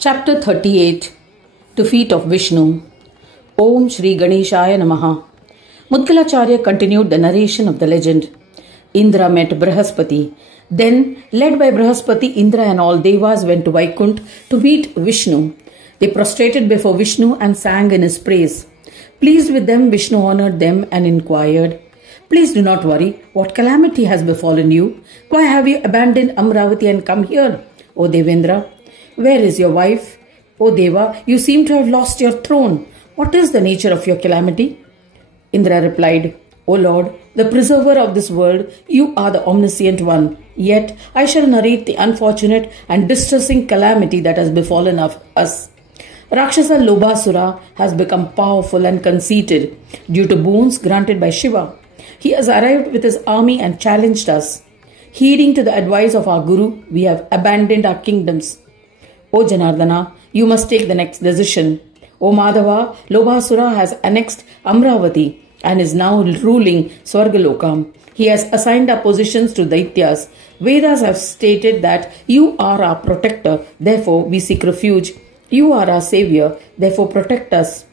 Chapter 38 Defeat of Vishnu. Om Shri Ganeshaya Namaha. Mudgalacharya continued the narration of the legend. Indra met Brihaspati. Then, led by Brihaspati, Indra and all Devas went to Vaikuntha to meet Vishnu. They prostrated before Vishnu and sang in his praise. Pleased with them, Vishnu honored them and inquired, "Please do not worry. What calamity has befallen you? Why have you abandoned Amravati and come here, O Devendra? Where is your wife? O Deva, you seem to have lost your throne. What is the nature of your calamity?" Indra replied, "O Lord, the preserver of this world, you are the omniscient one. Yet I shall narrate the unfortunate and distressing calamity that has befallen us. Rakshasa Lobhasura has become powerful and conceited due to boons granted by Shiva. He has arrived with his army and challenged us. Heeding to the advice of our Guru, we have abandoned our kingdoms. O Janardana, you must take the next decision. O Madhava, Lobhasura has annexed Amravati and is now ruling Swargaloka. He has assigned our positions to Daityas. Vedas have stated that you are our protector, therefore we seek refuge. You are our savior, therefore protect us."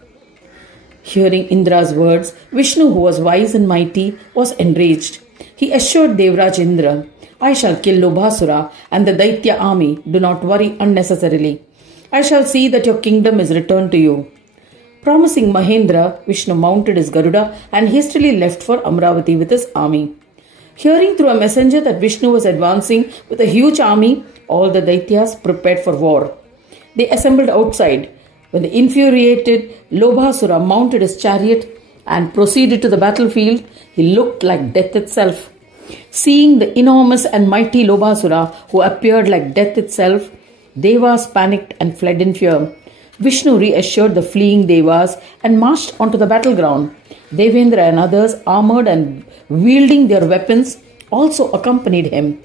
Hearing Indra's words, Vishnu, who was wise and mighty, was enraged. He assured Devraj Indra, "I shall kill Lobhasura and the Daitya army. Do not worry unnecessarily. I shall see that your kingdom is returned to you." Promising Mahendra, Vishnu mounted his Garuda and hastily left for Amravati with his army. Hearing through a messenger that Vishnu was advancing with a huge army, all the Daityas prepared for war. They assembled outside. When the infuriated Lobhasura mounted his chariot and proceeded to the battlefield, he looked like death itself. Seeing the enormous and mighty Lobhasura, who appeared like death itself, Devas panicked and fled in fear. Vishnu reassured the fleeing Devas and marched onto the battleground. Devendra and others, armored and wielding their weapons, also accompanied him.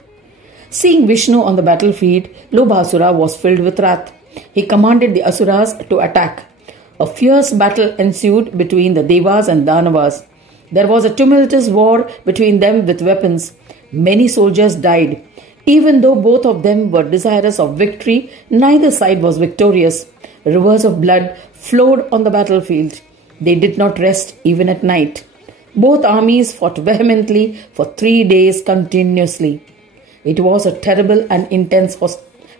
Seeing Vishnu on the battlefield, Lobhasura was filled with wrath. He commanded the Asuras to attack. A fierce battle ensued between the Devas and Danavas. There was a tumultuous war between them with weapons. Many soldiers died. Even though both of them were desirous of victory, neither side was victorious. Rivers of blood flowed on the battlefield. They did not rest even at night. Both armies fought vehemently for 3 days continuously. It was a terrible and intense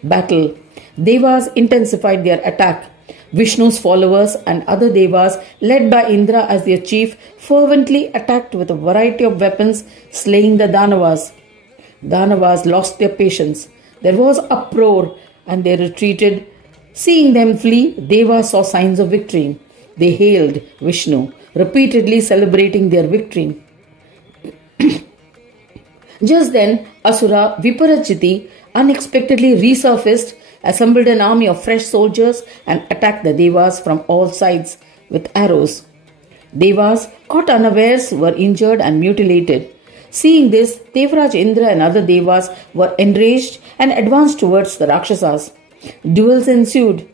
battle. Devas intensified their attack. Vishnu's followers and other Devas, led by Indra as their chief, fervently attacked with a variety of weapons, slaying the Danavas. Danavas lost their patience. There was uproar and they retreated. Seeing them flee, Devas saw signs of victory. They hailed Vishnu, repeatedly celebrating their victory. Just then, Asura Viparachiti unexpectedly resurfaced, assembled an army of fresh soldiers and attacked the Devas from all sides with arrows. Devas, caught unawares, were injured and mutilated. Seeing this, Devraj Indra and other Devas were enraged and advanced towards the Rakshasas. Duels ensued.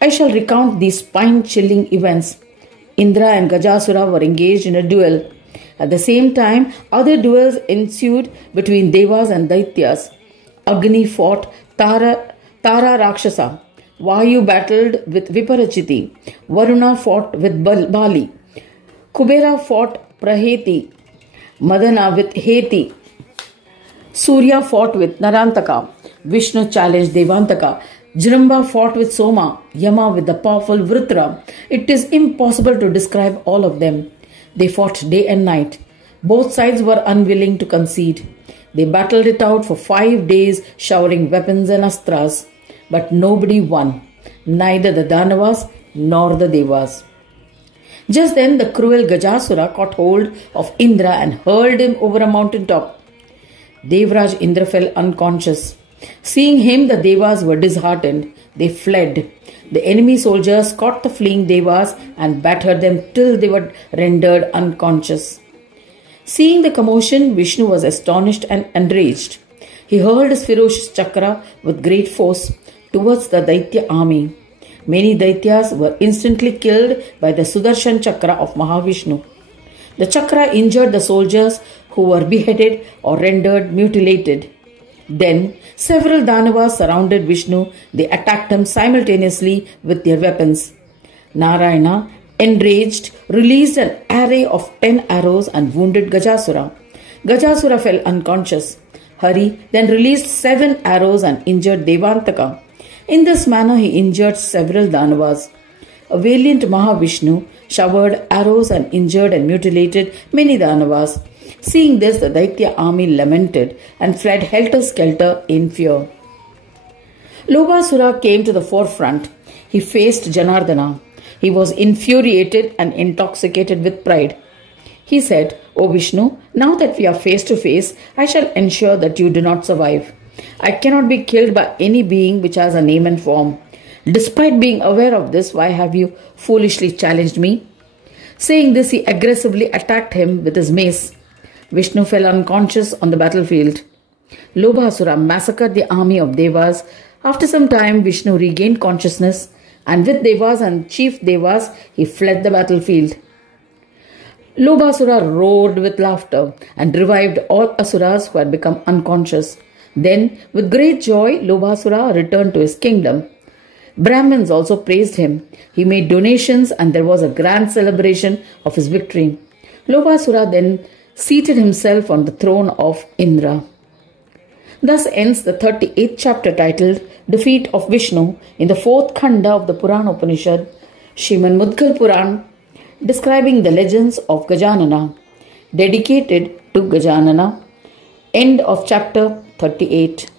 I shall recount these spine-chilling events. Indra and Gajasura were engaged in a duel. At the same time, other duels ensued between Devas and Daityas. Agni fought Tara Rakshasa. Vayu battled with Viparachiti. Varuna fought with Bali. Kubera fought Praheti. Madana with Heti. Surya fought with Narantaka. Vishnu challenged Devantaka. Jramba fought with Soma. Yama with the powerful Vritra. It is impossible to describe all of them. They fought day and night. Both sides were unwilling to concede. They battled it out for 5 days, showering weapons and astras. But nobody won, neither the Danavas nor the Devas. Just then the cruel Gajasura caught hold of Indra and hurled him over a mountaintop. Devraj Indra fell unconscious. Seeing him, the Devas were disheartened. They fled. The enemy soldiers caught the fleeing Devas and battered them till they were rendered unconscious. Seeing the commotion, Vishnu was astonished and enraged. He hurled his ferocious chakra with great force towards the Daitya army. Many Daityas were instantly killed by the Sudarshan chakra of Mahavishnu. The chakra injured the soldiers who were beheaded or rendered mutilated. Then several Danavas surrounded Vishnu. They attacked him simultaneously with their weapons. Narayana, enraged, released an array of 10 arrows and wounded Gajasura. Gajasura fell unconscious. Hari then released 7 arrows and injured Devantaka. In this manner he injured several Danavas. A valiant Mahavishnu showered arrows and injured and mutilated many Danavas. Seeing this, the Daitya army lamented and fled helter-skelter in fear. Lobasura came to the forefront. He faced Janardana. He was infuriated and intoxicated with pride. He said, "O Vishnu, now that we are face to face, I shall ensure that you do not survive. I cannot be killed by any being which has a name and form. Despite being aware of this, why have you foolishly challenged me?" Saying this, he aggressively attacked him with his mace. Vishnu fell unconscious on the battlefield. Lobasura massacred the army of Devas. After some time, Vishnu regained consciousness, and with Devas and chief Devas, he fled the battlefield. Lobasura roared with laughter and revived all asuras who had become unconscious. Then, with great joy, Lobasura returned to his kingdom. Brahmins also praised him. He made donations and there was a grand celebration of his victory. Lobasura then seated himself on the throne of Indra. Thus ends the 38th chapter titled Defeat of Vishnu in the 4th Khanda of the Purana Upanishad, Srimad Mudgal Puran, describing the legends of Gajanana, dedicated to Gajanana. End of chapter 38.